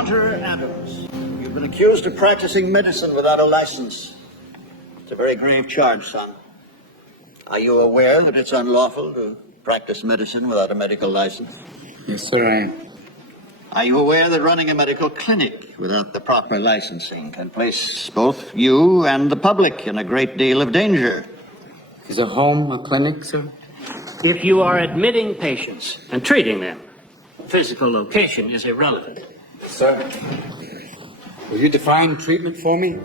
Hunter Adams, you've been accused of practicing medicine without a license. It's a very grave charge, son. Are you aware that it's unlawful to practice medicine without a medical license? Yes, sir, I am. Are you aware that running a medical clinic without the proper licensing can place both you and the public in a great deal of danger? Is a home a clinic, sir? If you are admitting patients and treating them, physical location is irrelevant. Sir, will you define treatment for me?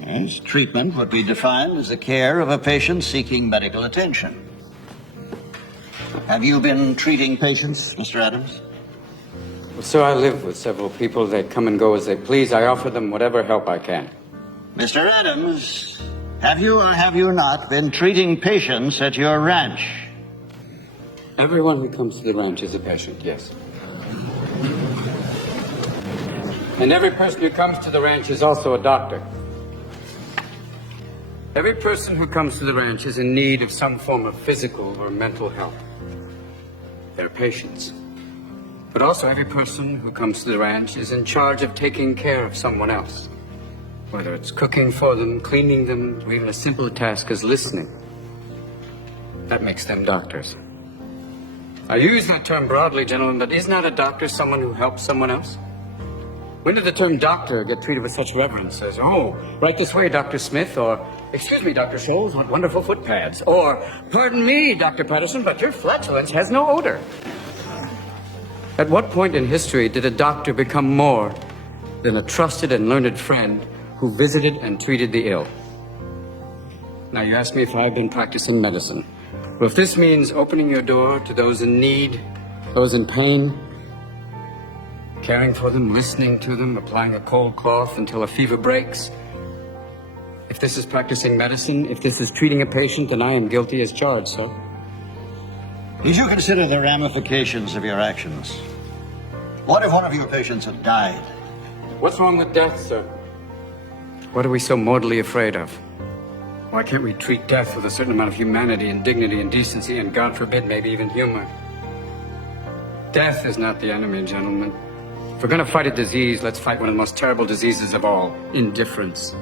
Yes, treatment would be defined as the care of a patient seeking medical attention. Have you been treating patients, Mr. Adams? Well, sir, I live with several people. They come and go as they please. I offer them whatever help I can. Mr. Adams, have you or have you not been treating patients at your ranch? Everyone who comes to the ranch is a patient, yes. And every person who comes to the ranch is also a doctor. Every person who comes to the ranch is in need of some form of physical or mental help. They're patients. But also every person who comes to the ranch is in charge of taking care of someone else. Whether it's cooking for them, cleaning them, or even a simple task as listening. That makes them doctors. I use that term broadly, gentlemen, but is not a doctor someone who helps someone else? When did the term doctor get treated with such reverence as, oh, right this way, Dr. Smith, or, excuse me, Dr. Scholes, what wonderful foot pads, or, pardon me, Dr. Patterson, but your flatulence has no odor. At what point in history did a doctor become more than a trusted and learned friend who visited and treated the ill? Now, you ask me if I've been practicing medicine. Well, if this means opening your door to those in need, those in pain, caring for them, listening to them, applying a cold cloth until a fever breaks. If this is practicing medicine, if this is treating a patient, then I am guilty as charged, sir. Did you consider the ramifications of your actions? What if one of your patients had died? What's wrong with death, sir? What are we so mortally afraid of? Why can't we treat death with a certain amount of humanity and dignity and decency and, God forbid, maybe even humor? Death is not the enemy, gentlemen. If we're going to fight a disease, let's fight one of the most terrible diseases of all, indifference.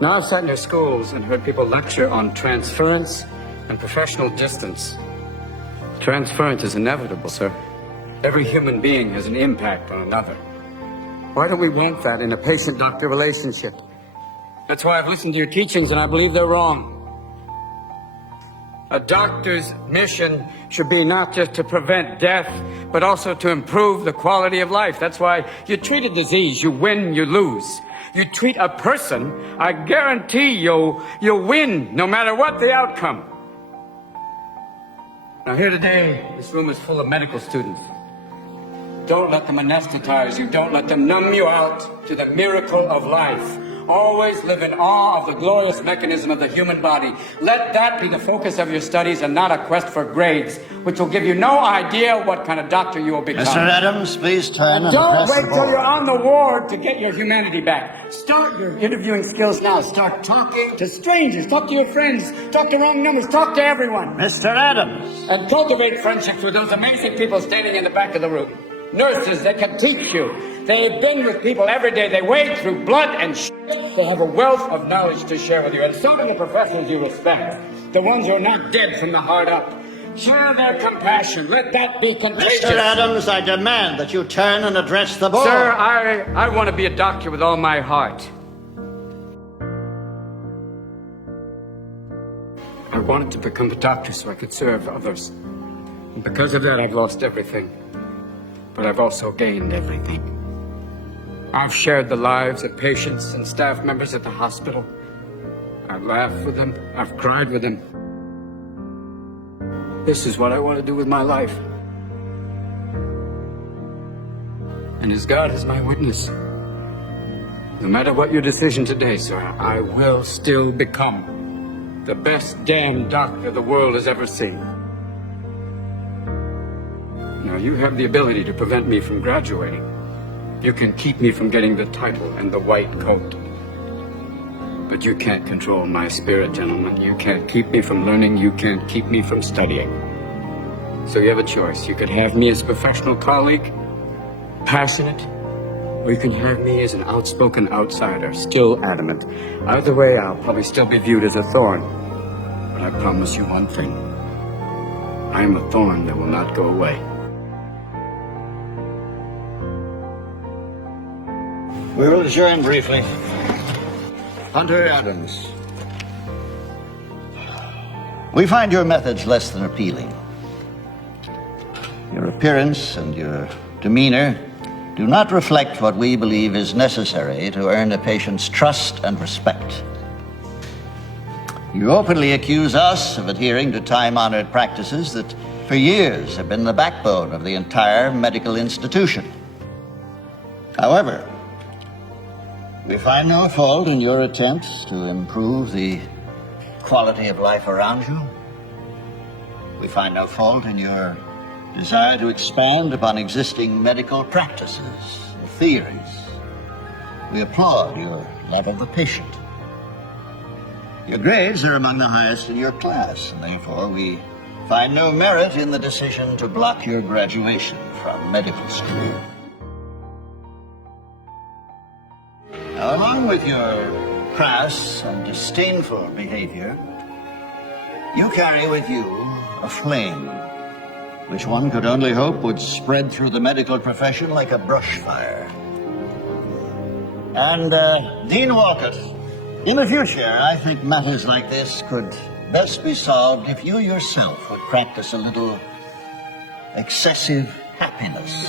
Now, I've sat in your schools and heard people lecture on transference and professional distance. Transference is inevitable, sir. Every human being has an impact on another. Why don't we want that in a patient-doctor relationship? That's why I've listened to your teachings and I believe they're wrong. A doctor's mission should be not just to prevent death, but also to improve the quality of life. That's why you treat a disease, you win, you lose. You treat a person, I guarantee you'll win, no matter what the outcome. Now here today, this room is full of medical students. Don't let them anesthetize you. Don't let them numb you out to the miracle of life. Always live in awe of the glorious mechanism of the human body. Let that be the focus of your studies and not a quest for grades, which will give you no idea what kind of doctor you will become. Mr. Adams, please turn and Don't press wait the till you're ball. on the ward to get your humanity back. Start your interviewing skills now. Start talking to strangers. Talk to your friends. Talk to wrong numbers. Talk to everyone. Mr. Adams! And cultivate friendships with those amazing people standing in the back of the room. Nurses that can teach you. They've been with people every day. They wade through blood and shit. They have a wealth of knowledge to share with you. And so do the professionals you respect. The ones who are not dead from the heart up. Share their compassion. Let that be contagious. Mr. Adams, I demand that you turn and address the ball. Sir, I want to be a doctor with all my heart. I wanted to become a doctor so I could serve others. And because of that, I've lost everything. But I've also gained everything. I've shared the lives of patients and staff members at the hospital. I've laughed with them. I've cried with them. This is what I want to do with my life. And as God is my witness, no matter what your decision today, sir, I will still become the best damn doctor the world has ever seen. Now, you have the ability to prevent me from graduating. You can keep me from getting the title and the white coat. But you can't control my spirit, gentlemen. You can't keep me from learning. You can't keep me from studying. So you have a choice. You could have me as a professional colleague, passionate, or you can have me as an outspoken outsider, still adamant. Either way, I'll probably still be viewed as a thorn. But I promise you one thing. I am a thorn that will not go away. We will adjourn briefly. Hunter Adams. We find your methods less than appealing. Your appearance and your demeanor do not reflect what we believe is necessary to earn a patient's trust and respect. You openly accuse us of adhering to time-honored practices that for years have been the backbone of the entire medical institution. However, we find no fault in your attempts to improve the quality of life around you. We find no fault in your desire to expand upon existing medical practices and theories. We applaud your love of the patient. Your grades are among the highest in your class, and therefore we find no merit in the decision to block your graduation from medical school. Now, along with your crass and disdainful behavior, you carry with you a flame, which one could only hope would spread through the medical profession like a brush fire. And, Dean Walcott, in the future, I think matters like this could best be solved if you yourself would practice a little excessive happiness.